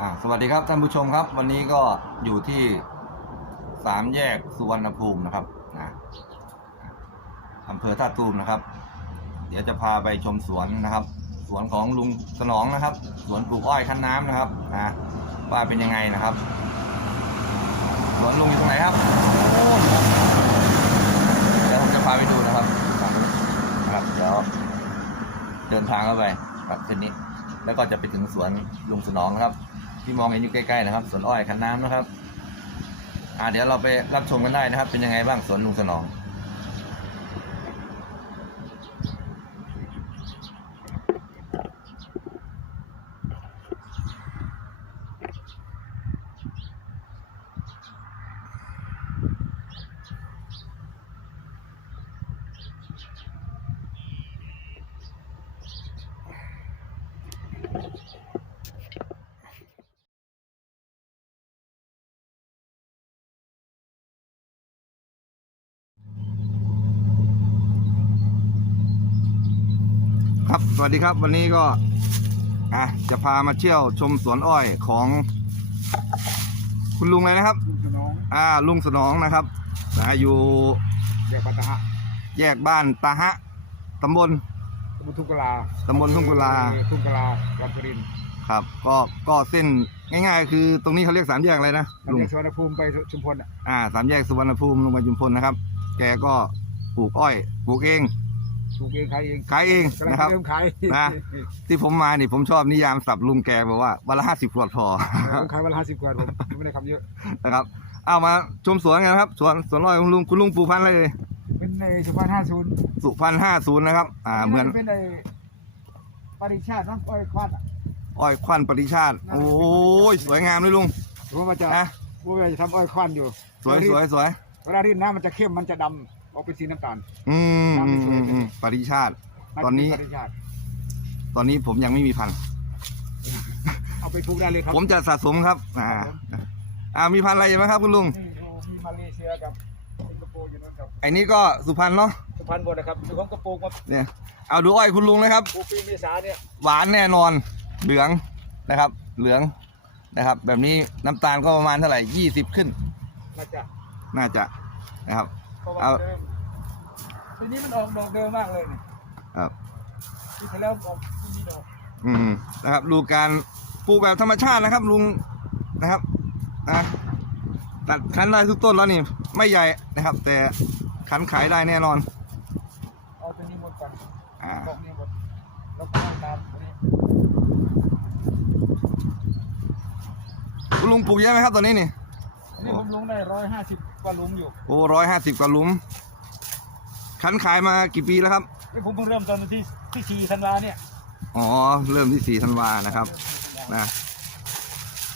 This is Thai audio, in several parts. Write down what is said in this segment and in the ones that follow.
อ่าสวัสดีครับท่านผู้ชมครับ วันนี้ก็อยู่ที่สามแยกสุวรรณภูมินะครับนะอำเภอท่าตูมนะครับ เดี๋ยวจะพาไปชมสวนนะครับ สวนของลุงสนองนะครับ สวนปลูกอ้อยคั้นน้ำนะครับนะว่าเป็นยังไงนะครับ สวนลุงอยู่ตรงไหนครับเดี๋ยวผมจะพาไปดูนะครับนะครับเดี๋ยวเดินทางเข้าไปครับเส้นนี้แล้วก็จะไปถึงสวนลุงสนองนะครับ ที่มองเห็นอยู่ใกล้ๆนะครับสวนอ้อยคันน้ำนะครับ อ่าเดี๋ยวเราไปรับชมกันได้นะครับ เป็นยังไงบ้างสวนลุงสนอง ครับ สวัสดีครับ วันนี้ก็อะจะพามาเที่ยวชมสวนอ้อยของ คุณลุงเลยนะครับลุงสนองอ่าลุงสนองนะครับนะอยู่แยกปัตตะหะแยกบ้านตาฮะตำบลตำบลทุ่งกะลาตำบลทุ่งกุลาทุ่งกะลาวัดกรินทร์ครับ ก็ก็เส้นง่าย ๆ คือตรงนี้เขาเรียกสามแยกอะไรนะตำลุบงลสวนภูมิไปชุมพลอะอ่าสามแยกสุวรรณภูมิลงมาจุมพลนะครับ แกก็ปลูกอ้อยปลูกเอง ถูกเองขายเองขายเองกำลังนะครับ เริ่มขายนะ ที่ผมมานี่ผมชอบนิยามศัพท์ลุงแกบอกว่าวันละห้าสิบขวดพอเริ่มขายวันละห้าสิบกว่าผมไม่ได้ทำเยอะ นะครับเอามาชมสวนกันนะครับ สวนสวนอ้อยของลุงคุณลุงปลูกพันธุ์อะไรเลยเป็นในสุพรรณห้าศูนย์สุพันห้าศูนย์นะครับ อ่าเหมือนเป็นในปริชาติน้ำอ้อยควันอะอ้อยควันปริชาติ โอ้ยสวยงามเลยลุงผมว่าจะนะว่าจะทำอ้อยควันอยู่สวยสวยสวยเวลาที่น้ำมันจะเข้มมันจะดำ ออกเป็นสีน้ำตาล อืมอืมอืมอืมปริชาติ ตอนนี้ ปริชาติตอนนี้ผมยังไม่มีพันธุ์เอาไปปลูกได้เลยครับผมจะสะสมครับ อ่า อ่ามีพันธุ์อะไรไหมครับ คุณลุง นี่ดูมีมาเลเซียกับสิงคโปร์อยู่นู่นครับไอ้นี่ก็สุพรรณเนาะ สุพรรณหมดนะครับอยู่ของกระโปรงมาเนี่ย เอาดูอ้อยคุณลุงนะครับ ปลูกปีเมษาเนี่ยหวานแน่นอน เหลืองนะครับ เหลืองนะครับ แบบนี้น้ำตาลก็ประมาณเท่าไหร่ยี่สิบขึ้น น่าจะ น่าจะนะครับ เพราะว่าเอา เดิมทีนี้มันออกดอกเดิมมากเลยนี่ครับที่ที่แล้วออกที่นี่ดอกอืมนะครับดูการปลูกแบบธรรมชาตินะครับ ลุงนะครับนะตัดคันได้ทุกต้นแล้วนี่ ไม่ใหญ่นะครับ แต่คันขายได้แน่นอน เอาตัวนี้หมดก่อนอ่า ดอกนี้หมดแล้วก็เอาตามตัวนี้คุณลุงปลูกเยอะไหมครับตอนนี้นี่อันนี้ผมลงได้ร้อยห้าสิบ กว่าหลุมอยู่โอ้ร้อยห้าสิบกว่าหลุม คันขายมากี่ปีแล้วครับนี่ผมเพิ่งเริ่มตอนวันที่ที่สี่ธันวาเนี่ยอ๋อ เริ่มที่สี่ธันวานะครับ นะ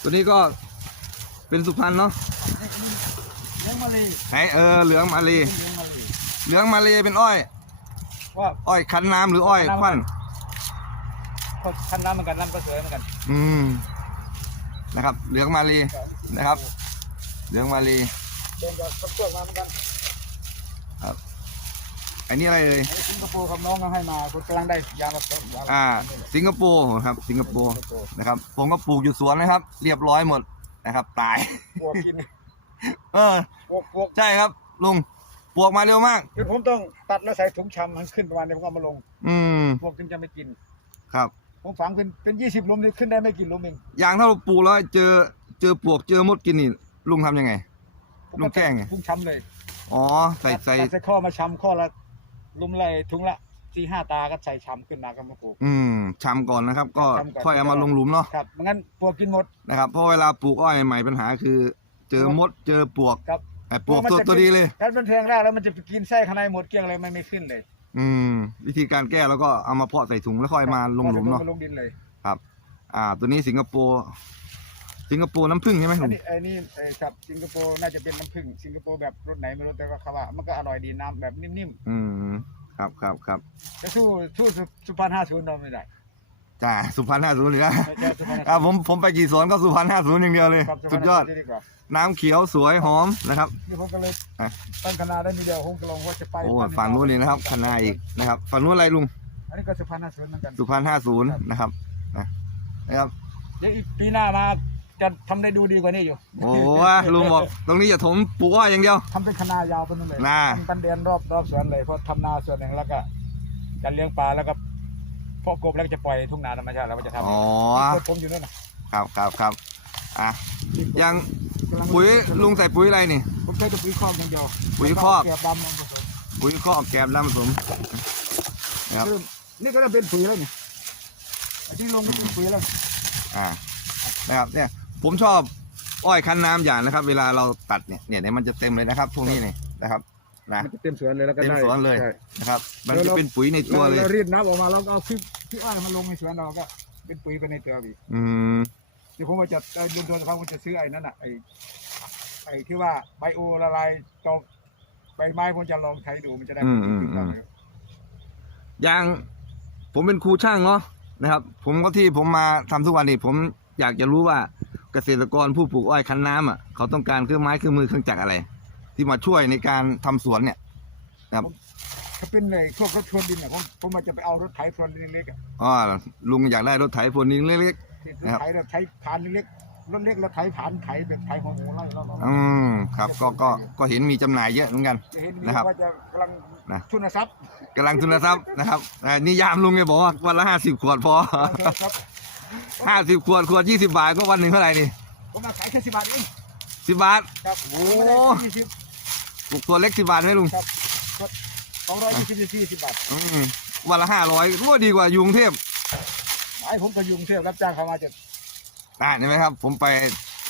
ตัวนี้ก็เป็นสุพรรณเนาะนี่เลี้ยงมาเลยไหนเออ เหลืองมาเลเลี้ยงมาเลยเหลืองมาเลเป็นอ้อย ว่าอ้อยคันน้ำหรืออ้อยควันเขาคันน้ำเหมือนกันน้ำก็สวยเหมือนกันอืม นะครับ เหลืองมาเลนะครับ เหลืองมาเล เดินกับกับพวกมาเหมือนกันอันนี้อะไรเลยอันนี้สิงคโปร์ครับน้องก็ให้มาคนกำลังได้ยางมาสองยางมาอ่าสิงคโปร์ครับสิงคโปร์ นะครับ ผมก็ปลูกอยู่สวนนะครับ เรียบร้อยหมดนะครับ ตาย ปวกกินเออ ปวกปวกใช่ครับ ลุงปลวกมาเร็วมาก คือผมต้องตัดแล้วใส่ถุงชำมันขึ้นประมาณนี้ผมก็เอามาลงอืมพวกถึงจะไม่กิน ครับ ผมฝังเป็นเป็นยี่สิบลุมนี่ขึ้นได้ไม่กี่ลุมเองอย่างถ้าเราปลูกแล้วเจอเจอปลวกเจอมดกินนี่ลุงทำยังไงผม ลุงแกล้งไงถุงช้ำเลยอ๋อ ใส่ใส่ ตัดใส่ข้อมาช้ำข้อละลุมละถุงละสี่ห้าตาก็ใส่ช้ำขึ้นมาก็มาปลูก อืมชำก่อนนะครับ ก็ชำก่อน ค่อยเอามาลงหลุมเนาะครับไม่งั้นปลวกกินหมด นะครับเพราะเวลาปลูกอ้อยใหม่ๆปัญหาคือ เจอมดเจอปลวกครับไอ้ปลวกมันตัวจะตัวดีเลย ถ้ามันแทงแรกแล้วมันจะไปกินไส้ข้างในหมดเกลี้ยงเลยมันไม่ขึ้นเลยอืม วิธีการแก้แล้วก็เอามาเพาะใส่ถุงแล้วค่อยมาลงหลุมเนาะ ลงดินเลยครับอ่า ตัวนี้สิงคโปร์ สิงคโปร์น้ำผึ้งใช่ไหมอัลุนงนี้ไอ้นี่ไอ้ครับสิงคโปร์น่าจะเป็นน้ำผึ้งสิงคโปร์แบบรสไหนไม่รู้แต่ว่าเขาว่ามันก็อร่อยดีน้ำแบบนิ่มอืมครับครับครับๆจะสู้สู้สุสุพรรณห้าศูนย์เราไม่ได้จ้าสุพรรณห้าศูนย์เลยนะไม่ใช่สุพรรณอ่าผมผมไปกี่สวนก็สุพรรณห้าศูนย์อย่างเดียวเลย ครับสุพรสุรดณยอดดีกว่าน้ำเขียวสวยหอมนะครับ นี่ผมก็เลยอะ ตั้งคณะได้มีเดียวผมก็ลองว่าจะไปโอ้ฝั่งนู้นนี่นะครับคณะอีกนะครับฝั่งนู้นอะไรลุงอันนี้ก็สุพรรณห้าศูนย์เหมือนกันสุพรรณห้าศูนย์นะครับนะนะครับเดี๋ยวอีกปีหน้ามา จะทำได้ดูดีกว่านี้อยู่ โอ้ลุงบอกตรงนี้อย่าถมปลูกอ้อยอย่างเดียว ทำเป็นคณะยาวไปนู่นเลยน่า ทำเป็นเดือนรอบรอบสวนเลยเพราะทำนาส่วนหนึ่งแล้วก็จะเลี้ยงปลาแล้วก็เพาะกบแล้วก็จะปล่อยทุ่งนาธรรมชาติแล้วก็จะทำอ๋อรถผมอยู่นั่นนะครับครับครับอะยังปุ๋ยลุงใส่ปุ๋ยอะไรนี่ ผมใช้แต่ปุ๋ยคอกอย่างเดียวปุ๋ยคอก เกลือดำมันผสมปุ๋ยข้อกแกมน้ำผสม ครับ ซึ่งนี่ก็จะเป็นปุ๋ยแล้วนี่อันที่ลงก็เป็นปุ๋ยแล้วอ่านะครับเนี่ย ผมชอบอ้อยคั้นน้ำอย่างนะครับ เวลาเราตัดเนี่ยเนี่ยเนี่ยมันจะเต็มเลยนะครับพวกนี้เนี่ยนะครับนะ มันจะเต็มสวนเลยแล้วก็เต็มได้สวนเลย ใช่ นะครับ มันแล้วจะเราเป็นปุ๋ยในตัวเลย เรารีดน้ำออกมาแล้วก็เอาขี้ขี้อ้อยมันลงในสวนเราก็เป็นปุ๋ยไปในตัวอีกอืม เดี๋ยวผมว่าจะเดือนเดือนเขาผมจะซื้อไอ้นั่นอะไอ้ไอ้ที่ว่าไบโอละลายต่อใบไม้ผมจะลองใช้ดูมันจะได้อืมอืมอืมอย่างผมเป็นครูช่างเนาะนะครับ ผมก็ที่ผมมาทำทุกวันนี้ผมอยากจะรู้ว่า เกษตรกรผู้ปลูกอ้อยคั้นน้ำอะเขาต้องการเครื่องไม้เครื่องมือเครื่องจักรอะไร ที่มาช่วยในการทำสวนเนี่ยถ้าเป็นเลยพวกรถชวนดินอะผมผมมันจะไปเอารถไถชวนดินเล็กๆอะอ๋อลุงอยากได้รถไถพลนี้เล็ก ที่รนะถครับไถเราใช้ผ่านเล็กๆรถเล็กเราไถผ่านไถแบบไถหัวหมูไล่เราเราๆอืมครับก็ก็ก็เห็นมีจำหน่ายเยอะเหมือนกัน จะเห็นมีนะครับว่าจะกำลังนะ ทุนทรัพย์กำลังทุนทรัพย์นะครับอ่านิยามลุงเนี่ยบอกว่าวันละห้าสิบขวดพอครับ ห้าสิบขวดขวดยี่สิบาทก็วันหนึ่งเท่าไหร่นี่ผมมาขายแค่สิบบาทเองสิบบาท ครับโอ้ยี่สิบปลูกตัวเล็กสิบบาทไหมลุงสองร้อยยี่สิบสี่สิบบาทอืมวันละห้าร้อยก็ดีกว่าอยู่กรุงเทพไอ้ผมก็อยุงเทพรับจ้างเขามาจะอ่าเห็นไหมครับ ผมไป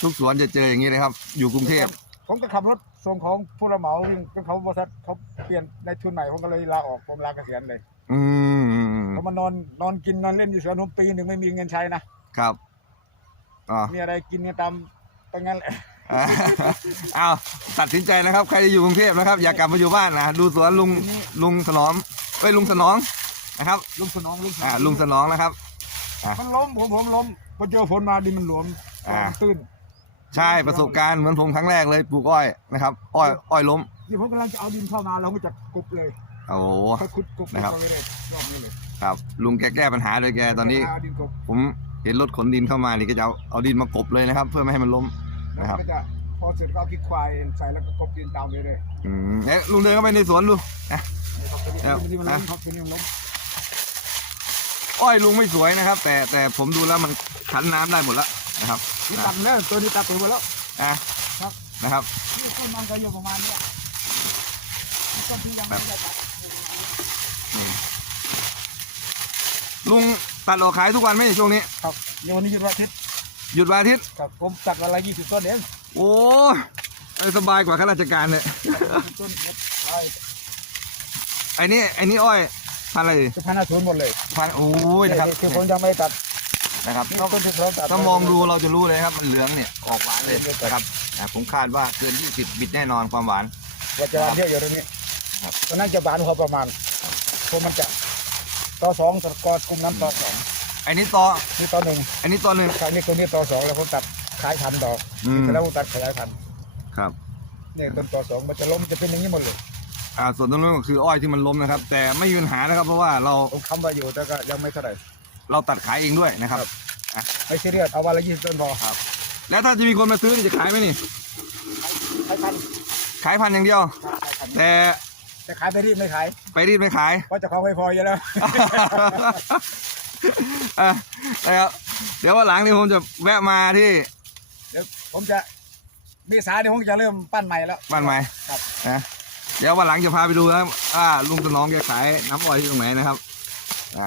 ทุกสวนจะเจออย่างนี้เลยครับ อยู่กรุงเทพผมก็ขับรถส่งของผู้รับเหมาวิ่งก็เขาบริษัทเขาเปลี่ยนในทุนใหม่ผมก็เลยลาออกผมลาเกษียณเลย อืมอืมอืมผมมานอนนอนกินนอนเล่นอยู่สวนผมปีหนึ่งไม่มีเงินใช้นะ ครับอ๋อ มีอะไรกินกันตามไปงั้นแหละ อ่าเอาตัดสินใจนะครับ ใครจะอยู่กรุงเทพนะครับ อย่ากลับมาอยู่บ้านนะดูสวนลุงลุงถนอมไปลุงสนองนะครับลุงสนองลุงสนอ่าองลุงสนองนะครับ มันล้มผมผมล้มพอเจอฝนมาดินมันหลวมอ่า ตื้นใช่ประสบการณ์เหมือนผมครั้งแรกเลยปลูกอ้อยนะครับ อ้อยอ้อยล้มนี่ผมกำลังจะเอาดินเข้ามาเราก็จะกรุบเลยโอ้โห ค่อยขุดกรุบนะครับ เข้าไปเลยรอบนี้เลยครับ ลุงแกแก้ปัญหาเลยแกตอนนี้เอาดินกรุบผม เห็นรถขนดินเข้ามานี่ก็จะเอาเอาดินมากบเลยนะครับ เพื่อไม่ให้มันล้มแล้วนะครับ ก็จะพอเสร็จก็เอาขี้ควายใส่แล้วก็กบดินตามไปเลยอืมเอ๊ะลุงเดินเข้าไปในสวนดูนะนี่ครับตัวนี้ครับ ตัวนี้มันล้มครับตัวนี้มันล้มอ้อยลุงไม่สวยนะครับ แต่แต่ผมดูแล้วมันขันน้ำได้หมดแล้วนะครับนี่ตัดแล้วตัวนี้ตัดไปหมดแล้วนะครับ นะครับ นี่ต้นมันก็อยู่ประมาณเนี้ยต้นที่ยังไม่ได้ตัดนี่ลุง ตัดออกขายทุกวันไหมช่วงนี้ ครับเดี๋ยววันนี้หยุดวันอาทิตย์หยุดวันอาทิตย์ครับผมตัดวันละยี่สิบต้นเองโอ้ยเอ้ยสบายกว่าข้าราชการเลยต้นเด็ดไอ้ไอ้นี่ไอ้นี่อ้อยพันอะไรจะพันห้าศูนย์หมดเลยพันโอ้ยนะครับคือผมยังไม่ตัดนะครับนี่ต้นที่เราตัดถ้ามองดูเราจะรู้เลยครับมันเหลืองเนี่ยออกหวานเลยนะครับอะผมคาดว่าเกิน20บิตแน่นอนความหวานว่าจะหวานเยอะอยู่ตรงนี้ครับตอนนั้นจะหวานพอประมาณพวกมันจะ ต่อสองต่อกอกลุ่มนั้นต่อสองไอ้นี่ต่อนี่ต่อหนึ่งไอ้นี่ต่อหนึ่งคราวนี้ตัวนี้ต่อสองแล้วผมตัดขายพันธุ์ดอกอืม แล้วผมตัดขยายพันธุ์ครับนี่ต้นต่อสองมันจะล้มจะเป็นอย่างนี้หมดเลยอ่าส่วนตรงนู้นก็คืออ้อยที่มันล้มนะครับ แต่ไม่มีปัญหานะครับ เพราะว่าเราผมค้ำไว้อยู่แต่ก็ยังไม่เท่าไหร่ เราตัดขายเองด้วยนะครับ ครับ ไม่ซีเรียสเอาวันละยี่สิบต้นพอแล้วถ้าจะมีคนมาซื้อนี่จะขายไหมนี่ขายพันธุ์ขายพันอย่างเดียวขายพันธุ์แต่ จะขายไปรีบไม่ขายไปรีดไม่ขาย เพราะเจะของไม่พอเยอะแล้ว อะนะครับเดี๋ยววันหลังนี่ผมจะแวะมาที่เดี๋ยวผมจะเมษาเดี๋ยวผมจะเริ่มปั้นใหม่แล้ว บ้านใหม่ครับ นะเดี๋ยววันหลังจะพาไปดูนะครับอ่าลุงสนองแกขายน้ำอ้อยที่ตรงไหนนะครับอ่า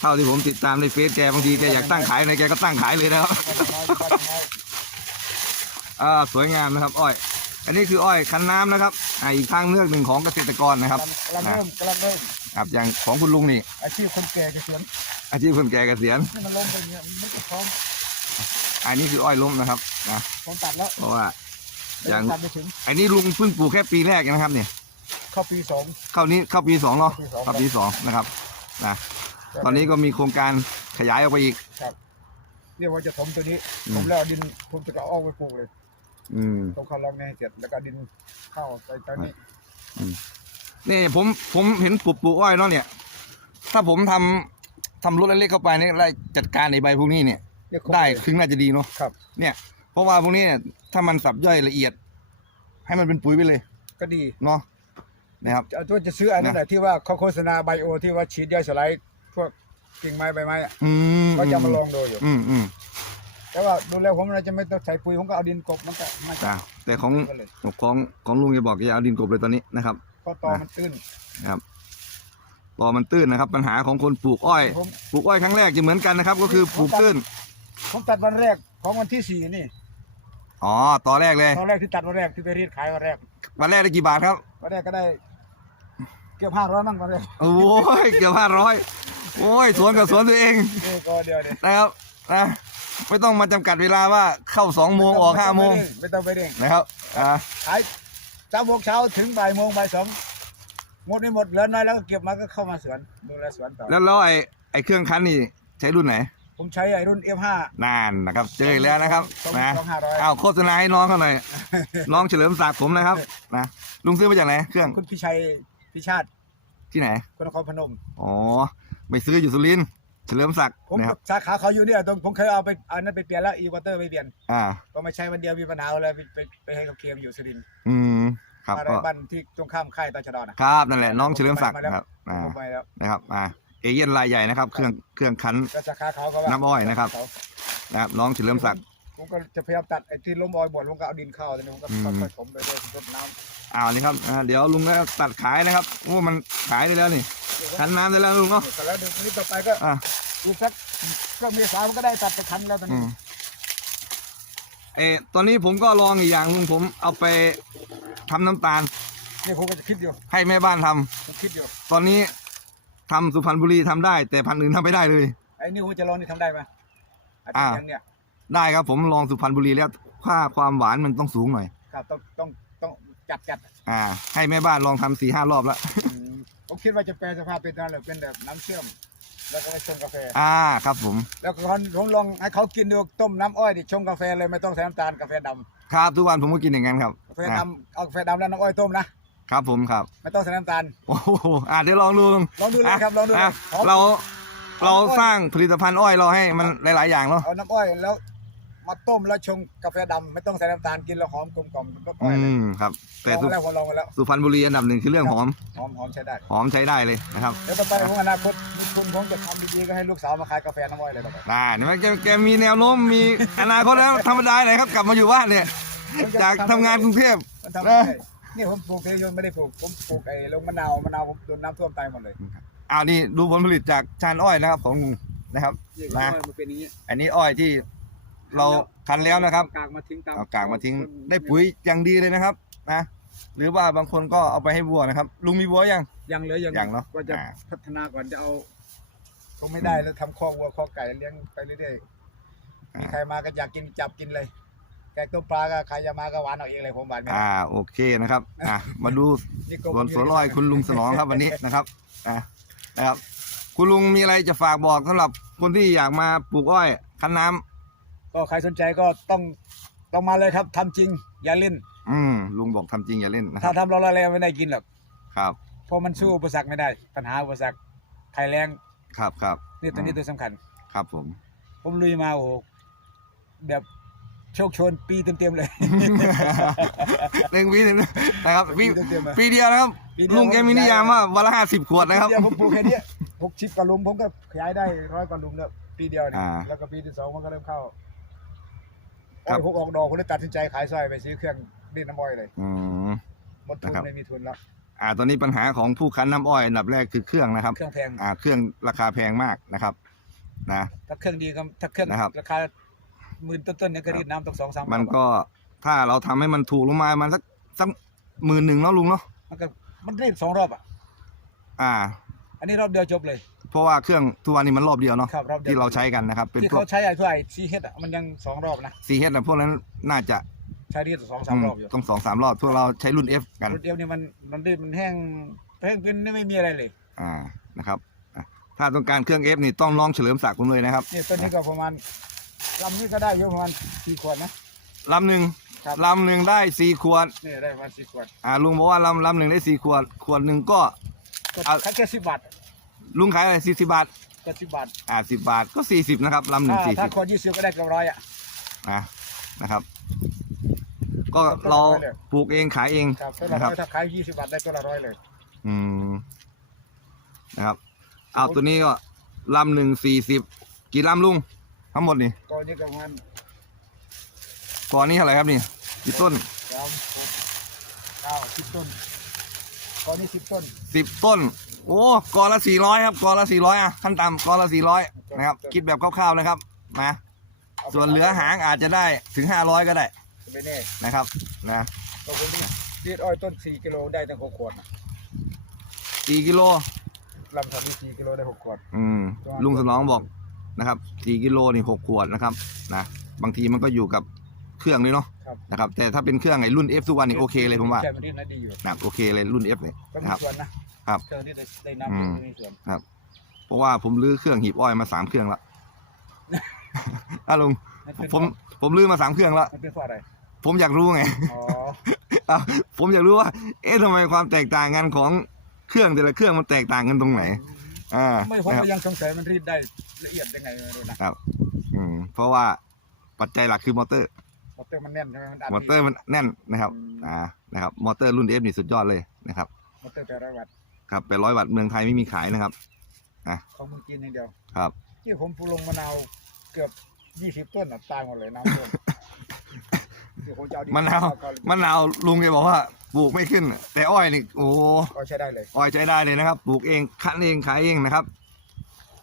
เท่าที่ผมติดตามในเฟซแกบางทีแกอยากตั้งขายในแกก็ตั้งขายเลยนะครับอ่าสวยงามนะครับอ้อย อันนี้คืออ้อยคันน้ำนะครับอ่าอีกทางเลือกหนึ่งของเกษตรกรนะครับกำลังเริ่มกำลังเริ่มครับอย่างของคุณลุงนี่ อาชีพคนแก่เกษียณอาชีพคนแก่เกษียณที่มันล้มไปเนี่ยมันไม่ได้พร้อมอันนี้คืออ้อยล้มนะครับนะผมตัดแล้วเพราะว่าอย่างตัดไปถึงอันนี้ลุงเพิ่งปลูกแค่ปีแรกนะครับเนี่ยเข้าปีสองเข้านี้เข้าปีสองเนาะปีสองเข้าปีสองนะครับนะตอนนี้ก็มีโครงการขยายออกไปอีกเรียกว่าจะถมตัวนี้อืมผมแล้วเอาดินผมจะเอาออกไปปลูกเลย อืมตรงเขาลองแน่เสร็จแล้วก็ดินเข้าไปตอนนี้นี่ผมผมเห็นปลูกปลูกอ้อยเนาะเนี่ย ถ้าผมทำทำรถเล็กๆเข้าไปนี่แล้วจัดการในใบพวกนี้เนี่ย เนี่ยครบได้เลย ถึงน่าจะดีเนาะครับ เนี่ย เพราะว่าพวกนี้เนี่ยถ้ามันสับย่อยละเอียด ให้มันเป็นปุ๋ยไปเลยก็ดีเนาะนะครับ เอาตัวจะซื้ออันนั้นแหละที่ว่าเขาโฆษณาไบโอที่ว่าฉีดย่อยสลายพวกกิ่งไม้ใบไม้อะอืมก็จะมาลองดูอยู่ อืมอืม แต่ว่าดูแล้วผมเราจะไม่ต้องใส่ปุ๋ยผมก็เอาดินกลบมันก็มันจะอ่าแต่ของก็เลยของของลุงจะบอกจะเอาดินกลบเลยตอนนี้นะครับเพราะตอมันตื้นนะครับตอมันตื้นนะครับ ปัญหาของคนปลูกอ้อยผมปลูกอ้อยครั้งแรกจะเหมือนกันนะครับ ก็คือปลูกตื้นผมตัดวันแรกของวันที่สี่นี่อ๋อตอนแรกเลยตอนแรกที่ตัดวันแรกที่ไปรีดขายวันแรกวันแรกได้กี่บาทครับวันแรกก็ได้ เกือบห้าร้อยมั่งวันแรกโอ้ยเกือบห้าร้อยโอ้ยสวนกับสวนตัวเองนี่ก็เดียวเดียวนะครับนะ ไม่ต้องมาจำกัดเวลาว่าเข้าสองโมงออกห้าโมงไม่ต้องไปเร่งนะครับอ่าขายเช้าโมงเช้าถึงบ่ายโมงบ่ายสองหมดไม่หมดเหลือน้อยแล้วก็เก็บมาก็เข้ามาสวนดูแลสวนต่อแล้วแล้วไอ้ไอ้เครื่องคั้นนี่ใช้รุ่นไหนผมใช้ไอ้รุ่น F5 นานนะครับเจออีกแล้วนะครับสองนะสองห้าร้อยอ้าวโฆษณาให้น้องเขาหน่อยน้องเฉลิมศักดิ์ผมนะครับนะลุงซื้อมาจากไหนเครื่องคุณพี่ชัยพิชาติที่ไหน คนนครพนมอ๋อไปซื้ออยู่สุรินทร์ เฉลิมศักดิ์ผมนะครับ สาขาเขาอยู่เนี่ยตรงผมเคยเอาไปเอานั้นไปเปลี่ยนแล้วอีวอเตอร์ไปเปลี่ยนอ่า ก็ไม่ใช่วันเดียวมีปัญหาอะไรไปไปไปให้เขาเคลมอยู่สุรินทร์อืม ครับอะไรก็บ้านที่ตรงข้ามค่ายตชดนะ ครับนั่นแหละน้องเฉลิมศักดิ์นะครับ อ่า ผมไปแล้วนะครับ อ่า เอเย่นรายใหญ่นะครับ เครื่อง เครื่องคั้นก็สาขาเขาก็ว่าน้ำอ้อยนะครับ เขานะครับ น้องเฉลิมศักดิ์ ผมก็จะพยายามตัดไอ้ที่ล้มอ้อยบดผมก็เอาดินเข้าแต่นี่ผมก็อืมค่อยๆถมไปเรื่อยๆรดน้ำอ้าวนี่ครับ อ่า เดี๋ยวลุงก็ตัดขายนะครับโอ้มันขายได้แล้วนี่ คั้นน้ำได้แล้วลุงเนาะเสร็จแล้วเดี๋ยวนี้ต่อไปก็อ่าอีกสักก็เมษามันก็ได้ตัดไปคันแล้วตอนอืนี้มเออตอนนี้ผมก็ลองอีกอย่างลุงผมเอาไปทำน้ำตาล นี่ผมก็จะคิดอยู่ให้แม่บ้านทำผมคิดอยู่ตอนนี้ทำสุพรรณบุรีทำได้ แต่พันธุ์อื่นทำไม่ได้เลย ไอ้นี่ผมจะลองนี่ทำได้ไหมอาจจะอ่า ยังเนี่ยได้ครับผมลองสุพรรณบุรีแล้วค่าความหวานมันต้องสูงหน่อย ครับต้องต้องต้องจัดจัดอ่า ให้แม่บ้านลองทำสี่ห้ารอบแล้ว อืม ผมคิดว่าจะแปลสภาพเป็นอะไรเป็นแบบน้ำเชื่อม แล้วก็ไปชงกาแฟ อ่าครับผมแล้วก็ผมลองให้เขากินดูต้มน้ำอ้อยดิชงกาแฟเลยไม่ต้องใส่น้ำตาลกาแฟดำครับทุกวันผมก็กินอย่างนั้นครับกาแฟดำเอากาแฟดำแล้วน้ำอ้อยต้มนะครับผมครับ ไม่ต้องใส่น้ำตาล โอ้โหอ่าเดี๋ยวลองดูลองดูเลยครับลองดูเลยอะหอมเราเราหอมอ้อยสร้างผลิตภัณฑ์อ้อยเราให้มันหลาย ๆ อย่างเนาะเอาน้ำอ้อยแล้ว มาต้มแล้วชงกาแฟดำไม่ต้องใส่น้ำตาลกินแล้วหอมกลมกล่อมก็อ้อือยเลยมครับ แต่ลองสุมาแล้วผมลองมาแล้วสุพรรณบุรีอันดับหนึ่งคือเรื่องหอมหอมหอมใช้ได้หอมใช้ได้เลยนะครับแล้วต่อไปผมอนาคตคุณผมจะทำดีๆก็ให้ลูกสาวมาขายกาแฟน้ำอ้อยเลยต่อไปได้เห็นไหมแกแกมีแนวโน้มมี อนาคตแล้วธรรมดาเลยครับกลับมาอยู่บ้านเนี่ยจากทำงานกรุงเทพ มันทำได้นี่ผมปลูกเทยนไม่ได้ปลูกผมปลูกไอ้ลงมะนาวมะนาวผมโดนน้ำท่วมตายหมดเลยอ้าวนี่ดูผลผลิตจากชานอ้อยนะครับของลุงนะครับ นะ มันเป็นอย่างนี้อันนี้อ้อยที่ เราคันแล้วนะครับกากมาทิ้งตามเอากากมาทิ้งได้ปุ๋ยอย่างดีเลยนะครับนะหรือว่าบางคนก็เอาไปให้วัวนะครับ ลุงมีวัวยัง ยังเหลือยังยังเนอะก็จะอ่า พัฒนาก่อนจะเอาคงไม่ได้แล้วทำข้อวัวข้อไก่เลี้ยงไปเรื่อยๆมีใครมาก็อยากกินจับกินเลยแกงต้มปลาก็ใครจะมาก็หวานเอาเองเลยผมหวานไม่ได้อ่าโอเคนะครับอะมาดู นี่สวนสวนอ้อยคุณลุงสนองครับวันนี้นะครับอะนะครับ คุณลุงมีอะไรจะฝากบอกสำหรับคนที่อยากมาปลูกอ้อยคั้นน้ำ ก็ใครสนใจก็ต้องต้องมาเลยครับทำจริงอย่าเล่น อืมลุงบอกทำจริงอย่าเล่นนะคถ้ารับทำเราอะไรไม่ได้กินหรอกครับเพราะมันสู้อุปสรรคไม่ได้ ปัญหาอุปสรรคภัยแรงครับครับนี่ตัวนี้ตัวสำคัญ ครับผม ผมลุยมาโอ้โหแบบโชคโชนปีเต็มๆเลย หนึ่งปีหนึ่งนะครับปีเต็มๆอะปีเดียวนะครับปีเดียว ลุงแกมีนิยามว่าวันละห้าสิบขวดนะครับ เดียวผมปลูกแค่เนี้หกชิปกว่าหลุมผมก็ขยายได้ร้อยกว่าหลุมแล้วปีเดียวเนี่ยอ่า แล้วก็ปีที่สองมันก็เริ่มเข้าครั อ้อบยผมออกดอกผมเลยตัดสินใจขายสร้อยไปซื้อเครื่องรีดน้ำอ้อยเลยอืม หมดทุนนะครับ ไม่มีทุนแล้วอ่าตอนนี้ปัญหาของผู้คั้นน้ำอ้อยอันดับแรกคือเครื่องนะครับ เครื่องแพงอ่า เครื่องราคาแพงมากนะครับนะ ถ้าเครื่องดีก็ถ้าเครื่องนะครับ ราคาหมื่นต้นๆเนี่ยก็รีดน้ำต้องสองสามมันรอบอะก็ถ้าเราทำให้มันถูกลงมามันสักสักหมื่นหนึ่งเนาะลุงเนาะมันก็มันรีดสองรอบอะ อ่า อันนี้รอบเดียวจบเลย เพราะว่าเครื่องทุกวันนี้มันรอบเดียวเนาะครับรอบเดียว ที่เราใช้กันนะครับ เป็นที่พวกเขาใช้ไอ้ทั่วไอ้ซีเฮดอะมันยังสองรอบนะซีเฮดพวกนั้นน่าจะใช้รีดสองสามรอบอยู่ต้องสองสามรอบพวกเราใช้รุ่น F กันรถเดียวนี่มันมันรีดมันแห้งแห้งเป็นไม่มีอะไรเลยอ่านะครับอะถ้าต้องการเครื่อง F นี่ต้องน้องเฉลิมศักดิ์ผมเลยนะครับนี่ต้นนี้ก็ประมาณลำนี้ก็ได้อยู่ประมาณสี่ขวดนะ ลำหนึ่งครับ ลำหนึ่งได้สี่ขวดนี่ได้ประมาณสี่ขวดอ่าลุงบอกว่าลำลำหนึ่งได้สี่ขวดขวดหนึ่งก็ ก็เอาขายแค่สิบบาท ลุงขายอะไรสี่สิบบาทก็สิบบาทอ่าสิบบาทก็สี่สิบนะครับลำหนึ่งถ้าสี่ถ้าสิบคนยี่สิบก็ได้เกือบร้อยอะนะนะครับ ก็เราปลูกเองขายเองครับตัวละนะคร้รับอยถ้าขายยี่สิบบาทได้ตัวละร้อยเลย อืมนะครับเอาตัวนี้ก็ลำหนึ่งสี่สิบกี่ลำลุง ทั้งหมดนี่ก็นี่ก็ประมาณก่อนนี้เท่าไหร่ครับนี่กี่ต้นสามหกเก้าสิบต้น ก็นี่สิบต้นสิบต้น โอ้กอละสี่ร้อยครับกอละสี่ร้อยอะขั้นต่ำกอละสี่ร้อยนะครับ คิดแบบคร่าวๆนะครับนะส่วนเหลือหางอาจจะได้ถึงห้าร้อยก็ได้ไม่แน่นะครับนะก็ผมนี่รีดอ้อยต้นสี่กิโลได้ตั้งหกขวดนะสี่กิโลลำทำนี่สี่กิโลได้หกขวดอืมลุงสนองบอกนะครับสี่กิโลนี่หกขวดนะครับนะบางทีมันก็อยู่กับ เครื่องด้วยเนาะครับ นะครับแต่ถ้าเป็นเครื่องไอ้รุ่น F ทุกวันนี่โอเคเลยผมว่าใช่มันนี่น่าดีอยู่นะโอเคเลยรุ่น F เลยก็นะมีครับ ส่วนนะครับ เครื่องนี้ได้ได้อืมน้ำมีส่วนเพราะว่าผมลื้อเครื่องหีบอ้อยมาสามเครื่องละ อะลุงมันเป็นผมผมลื้อมาสามเครื่องละมันเป็นเพราะอะไรผมอยากรู้ไง อ๋ออะผมอยากรู้ว่า เอ๊ะทำไมความแตกต่างกันของเครื่องแต่ละเครื่องมันแตกต่างกันตรงไหน อ่าไม่ผมนะครับก็ยังสงสัยมันรีดได้ละเอียดยังไงไม่รู้นะครับอืมเพราะว่าปัจจัยหลักคือมอเตอร์ มอเตอร์มันแน่นใช่ไหมมันอัดมอเตอร์มันแน่นนะครับอืมอ่า นะครับ มอเตอร์รุ่น F นี่สุดยอดเลยนะครับ มอเตอร์แปดร้อยวัตต์ครับไปร้อยวัตต์เมืองไทยไม่มีขายนะครับของมึงกินอย่างเดียว ครับ ที่ผมปลูกลงมะนาวเกือบยี่สิบต้นน่ะตายหมดเลยน้ำท่วมที่ผมจะเอาดิมะนาวเข้มะนาวลุงแกบอกว่าปลูกไม่ขึ้น แต่อ้อยนี่โอ้ก็ใช้ได้เลยอ้อยใช้ได้เลยนะครับปลูกเองคั้นเองขายเองนะครับ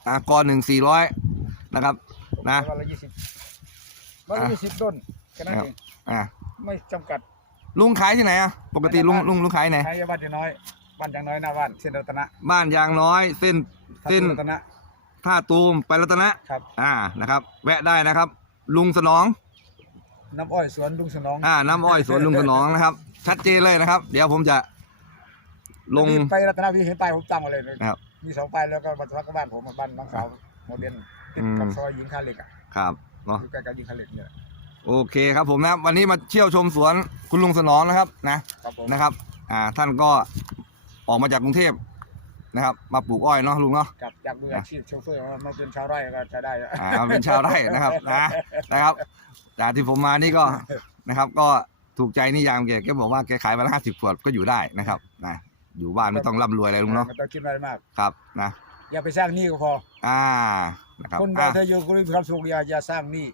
อ่ากรหนึ่งสี่ร้อยนะครับ นะวันละยี่สิบวันละยี่สิบต้น แค่นั้นครับเองอ่าไม่จำกัดลุงขายที่ไหนอะปกติลุงลุงลุงขายไหน ใช้บ้านอย่างน้อยบ้านอย่างน้อยหน้าบ้านเส้นรัตนะบ้านยางน้อย เส้นเส้นรัตนะท่าตูมไปรัตนะ ครับ อ่านะครับ แวะได้นะครับ ลุงสนอง น้ำอ้อยสวนลุงสนองอ่า น้ำอ้อยสวนลุงสนองนะครับ ชัดเจนเลยนะครับ เดี๋ยวผมจะ ลง ไปรัตนวิเห็นป้ายผมตั้งมาเลยครับ มีสองป้ายแล้วก็มาทักบ้านผมบ้านน้องสาวโมเดลติดกับอืม ซอยยิงคาเหล็กอะครับเนาะอยู่ใกล้กับยิงคาเหล็กเนี่ย โอเคครับผมนะครับ วันนี้มาเที่ยวชมสวนคุณลุงสนองนะครับนะครับผมนะครับ อ่าท่านก็ออกมาจากกรุงเทพนะครับ มาปลูกอ้อยเนาะลุงเนาะกับจากมืออาชีพโชเฟอร์มาเป็นชาวไร่ก็ใช้ได้อะอ่าเป็นชาวไร่นะครับนะนะครับจากที่ผมมานี่ก็นะครับ ก็ถูกใจนิยามแกแกบอกว่าแกขายมาละห้าสิบขวดก็อยู่ได้นะครับนะอยู่บ้านไม่ต้องร่ำรวยอะไรลุงเนาะไม่ต้องคิดอะไรมากครับนะอย่าไปสร้างหนี้ก็พอ อ่านะครับคนอะเราเธออยู่คุณมีความสุขอย่าอย่าสร้างหนี้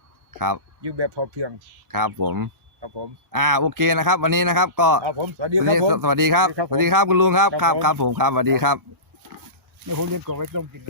ครับ อยู่แบบพอเพียงครับผมครับผม อ่าโอเคนะครับ วันนี้นะครับ ก็ครับผมสวัสดีวันครับนี้ผมสวัสดีครับครับสวัสดีครับคุณลุงครับคครัรับบผมครับผมครับสวัสดีครับนี่ผมเรียนกบไว้ต้มกิน